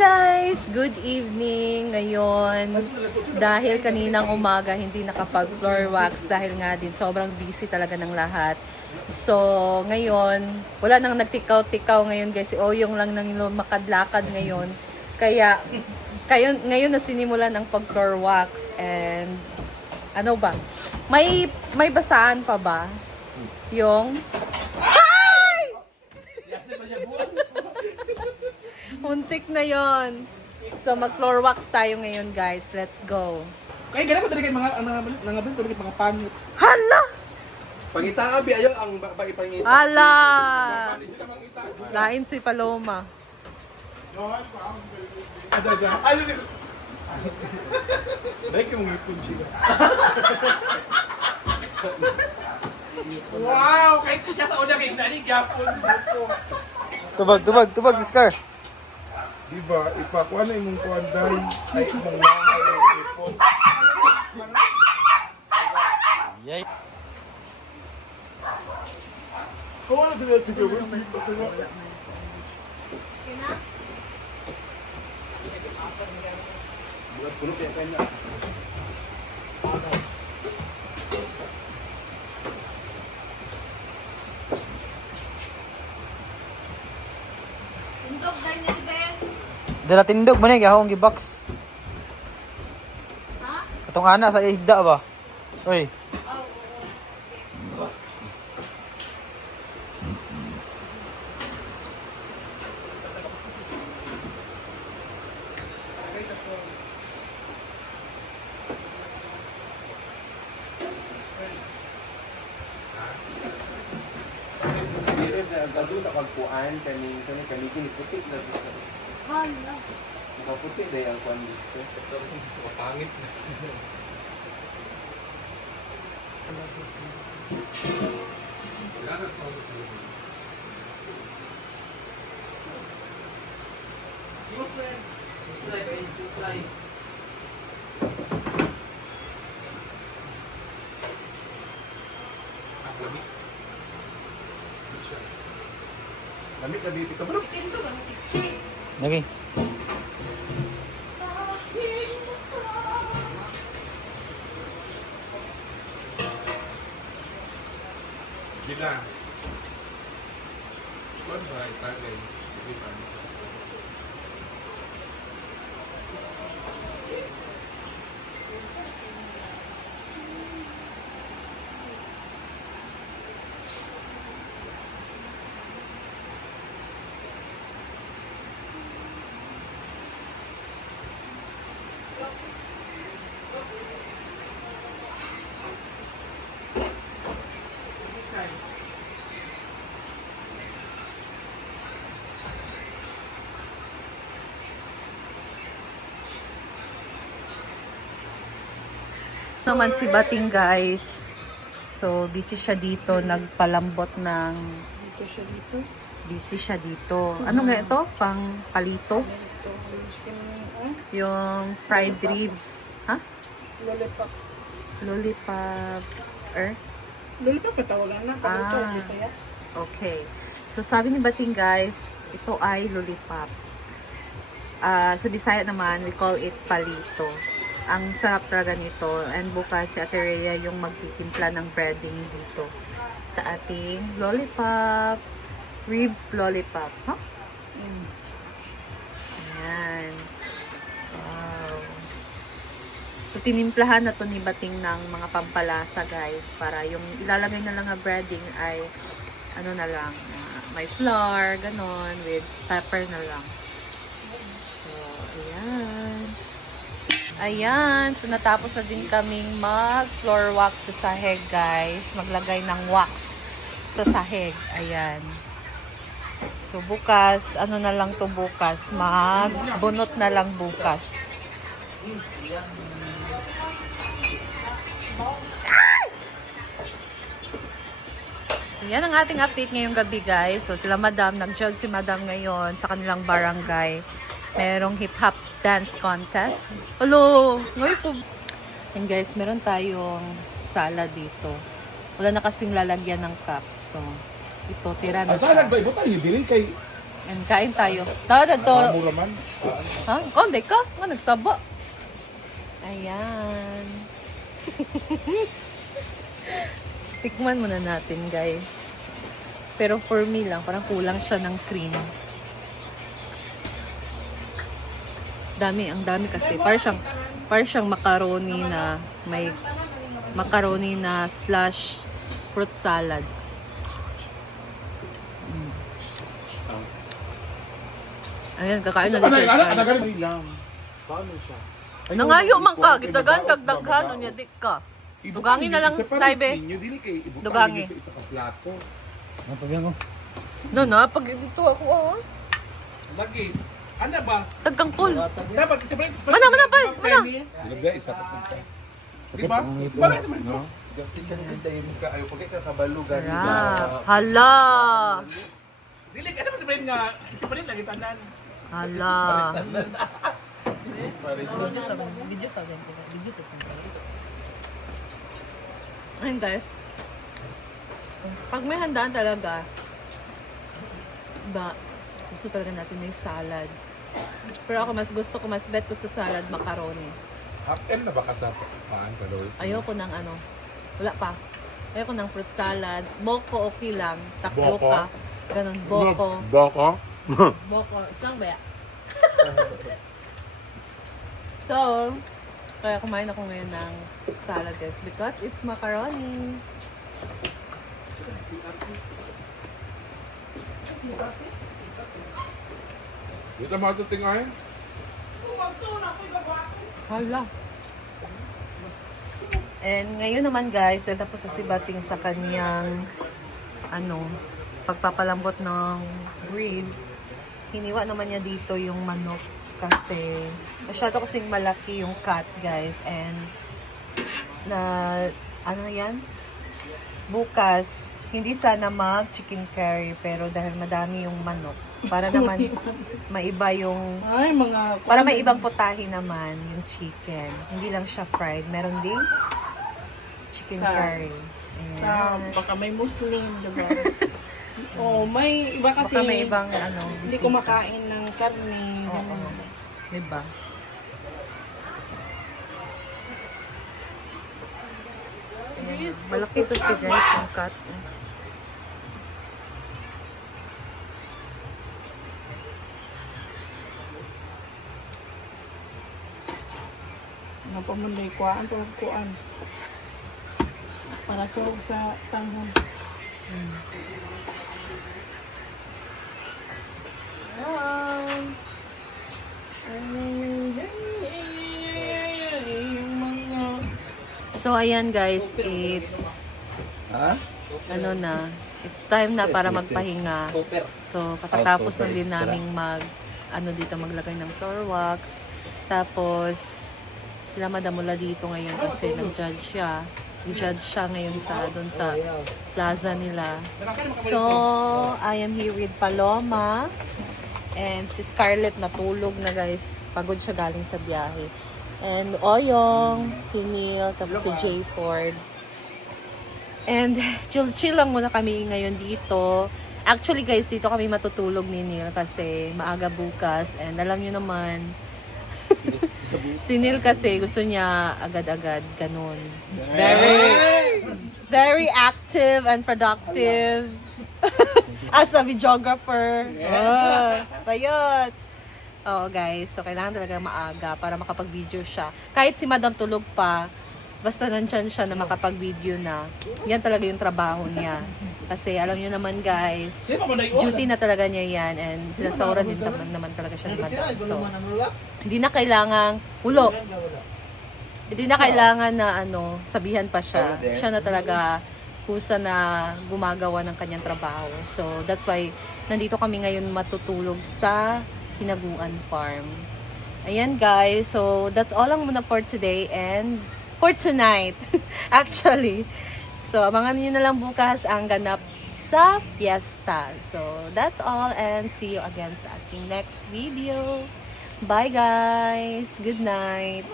Guys! Good evening ngayon. Dahil kaninang umaga hindi nakapag-floor wax dahil nga din sobrang busy talaga ng lahat. So, ngayon, wala nang nagtikaw-tikaw ngayon guys. Si Oyong lang nang makadlakad ngayon. Kaya, ngayon na sinimulan ang pag-floor wax. And, ano ba? May basaan pa ba? Yung... Muntik na yon. So, mag-floor wax tayo ngayon, guys. Let's go. Kaya ganun mo talaga yung mga tuloy mga panit. Hala! Pangitaabi, ayaw ang ipangita. Hala! Lain si Paloma. Baik yung ngipon siya. Wow! Kahit siya sa una kayo, naning yapon. Tubag, Diskar. Diba, ipakuha na imong kuhan dahil ay imong nanay ng ipon. Yay. Kuha na din sige, wala. Bulat puno kaya kanya. Dala tindog man eh, akong gibox. Ha? Katong ana sa ihigda ba? Oy. Birin na gado na pagpuan kami kiniputik na dito. Hala! Nakaputik na yung kwan dito. Ito, mapangit na. Lamig na dito ka bro. Lagi. Gila. Kuhan ba, itagay. Hindi pa. Naman si Bating, guys. So, busy siya dito. Nagpalambot ng... Busy siya dito. Ano nga ito? Pang palito? Yung fried ribs. Ha? Lollipop. Lollipop. Lollipop patawagan na. Ah. Okay. So, sabi ni Bating, guys, ito ay lollipop. Sa Bisaya naman, we call it palito. Ang sarap talaga nito. And bukas si Ate Rhea yung magtitimpla ng breading dito sa ating lollipop. Ribs lollipop. Huh? Ayan. Wow. So, tinimplahan na to ni Bating ng mga pampalasa, guys. Para yung ilalagay na lang na breading ay ano na lang, may flour, ganon, with pepper na lang. So, ayan. Ayan. So, natapos na din kaming mag-floor wax sa sahig, guys. Maglagay ng wax sa sahig. Ayan. So, bukas, ano na lang to bukas? Magbunot na lang bukas. So, yan ang ating update ngayong gabi, guys. So, sila madam, nag-jog si madam ngayon sa kanilang barangay. Merong hip-hop dance contest. Hello! Ngayon po. And guys, meron tayong sala dito. Wala na kasing lalagyan ng cups. So, ito, tira na Asa siya. nagbay mo tayo, dili kay And kain tayo. Tada to. Mura man. Ha? Konde ka? Nga nagsaba. Ayan. Tikman muna natin, guys. Pero for me lang, parang kulang siya ng cream. Ang dami kasi. Parang siyang macaroni na may macaroni na slash fruit salad. Ayan, kakain na din siya. Lang. Paano siya? Nangayo man ka, gitagan kag daghano niya dik ka. Dugangin na lang, Taybe. Dugangin. Sa isa ka plato. Napagyan ko. No, na, pag dito ako, Lagi. Ano ba? tagkang pool. Dapat separate. Mana, ba? Mana? Ilagay, isa ka punta. Di ba? Para separate mo. Gastin ka nito tayo ka ayo pag ka kabalugan. Sarap. Hala. Dili ka naman separate nga. Separate lagi tanan. Hala. Video sa ayun guys. Pag may handaan talaga, gusto talaga natin may salad. Pero ako mas bet ko sa salad macaroni. Half-end na ba ka sa paan ka, Lois? Ayoko ng wala pa. Ayoko ng fruit salad. Boko okay lang. Tapioca. Ganon, boko. Boko? Boko. Isang ba? So, kaya kumain ako ngayon ng salad guys because it's macaroni. Dito mo ito tingay? Hala. And ngayon naman guys, tapos sa si Bating sa kanyang pagpapalambot ng ribs. Hiniwa naman niya dito yung manok kasi masyado kasing malaki yung cut guys, and bukas hindi sana mag chicken curry pero dahil madami yung manok para naman maiba yung Ay, mga... para may ibang putahe naman yung chicken, hindi lang siya fried, meron ding chicken curry. Sa, Ayan. baka may Muslim, diba? Oh, may iba kasi... Baka may ibang Hindi bisita. kumakain ng karne. Oo. ganun. Diba? Ayan. Malaki to si guys yung cut. Napamunday kuhaan, kuhaan. Para surog sa tanghon. So ayan guys, it's it's time na para magpahinga. So patatapos na din naming maglagay ng floor wax. Tapos sila Madam Mula dito ngayon kasi nag-judge siya. I-judge siya ngayon doon sa plaza nila. So I am here with Paloma and si Scarlett natulog na guys. Pagod siya galing sa biyahe. And Oyong, si Neil, tapos si Jay Ford. And chill lang muna kami ngayon dito. Actually guys, dito kami matutulog ni Neil kasi maaga bukas. And alam nyo naman, si Neil kasi gusto niya agad-agad, ganun. Very active and productive. As a videographer. Bayot. Oo guys, so kailangan talaga maaga para makapag-video siya. Kahit si Madam tulog pa, basta nandyan siya na makapag-video na. Yan talaga yung trabaho niya. Kasi alam niyo naman guys, duty na talaga niya yan and sinasawaran din naman talaga siya ni Madam. So, hindi na kailangan na sabihan pa siya. Siya na talaga kusa na gumagawa ng kanyang trabaho. So, that's why nandito kami ngayon matutulog sa Hinaguan Farm. Ayan guys, so that's all lang muna for today and for tonight actually. So abangan niyo na lang bukas ang ganap sa fiesta. So that's all and see you again sa ating next video. Bye guys, good night.